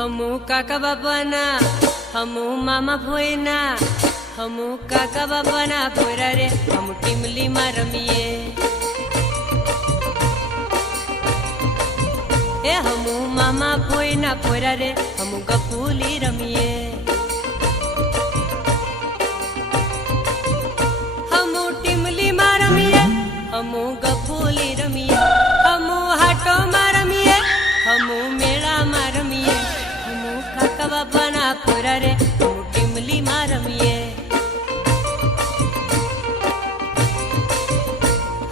हमू काका बाबाना हमू मामा भोयना हमू काका बाबाना भोरा रे हम टीमली मा रमीए ए हमू मामा भोयना भोरा रे हमू गपूली रमीए हमू टीमली मा रमीए हमू गपूली रमीए हमू हाटो मा रमीए हमू मेला मा रमीए हमू काका बाबाना भोरा रे हमू टीमली मा रमीए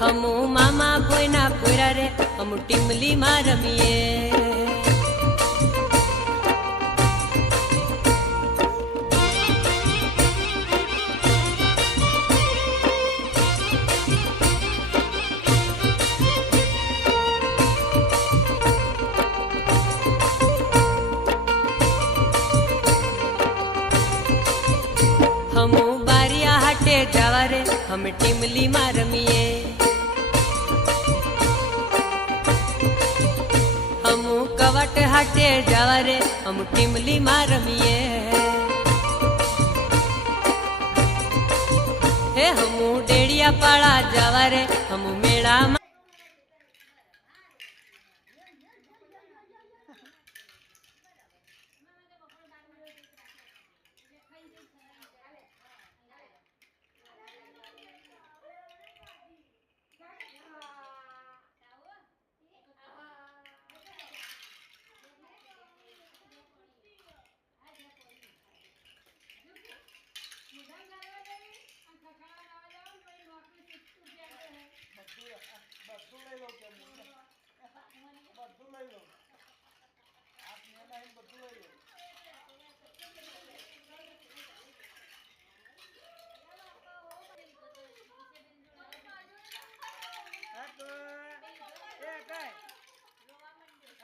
हमू मामा भोयना भोरा रे हमू टीमली मा रमीए हमू बारिया हाटे जावा रे हम टीमली मा रमीए हमू कवट हाटे जावा रे हम टीमली मा रमीए हे हमू डेड़िया पाड़ा जावा रे हमू मेला मा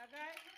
Okay.